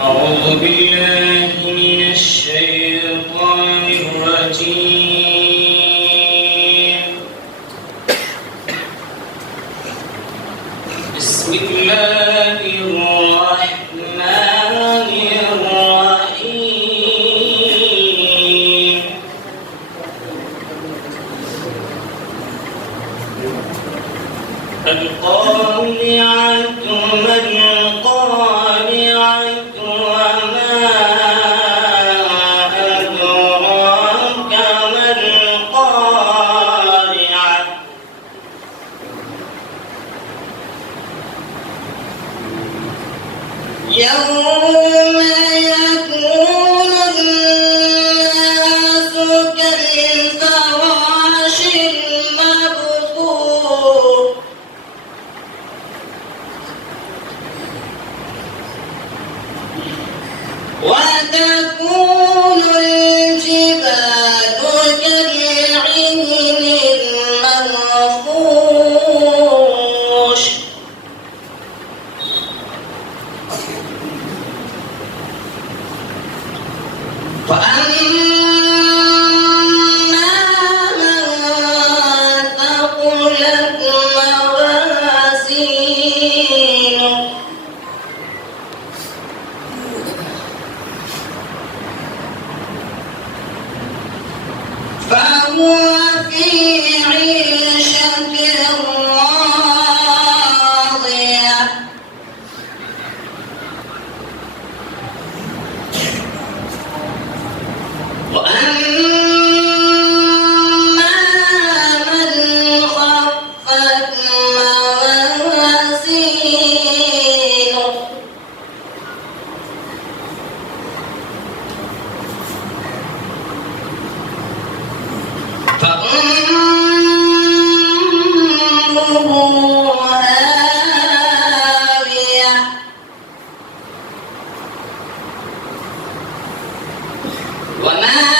أعوذ بالله من الشيطان الرجيم. بسم الله الرحمن الرحيم. القارعة ما القارعة وما أدراك ما القارعة يوم يكون الناس كالفراش المبثوث وتكون الجبال كالعهن المنفوش وأما من ثقلت موازينه فهو في عيشة راضية وأما من خفت موازينه فأمه هاوية وما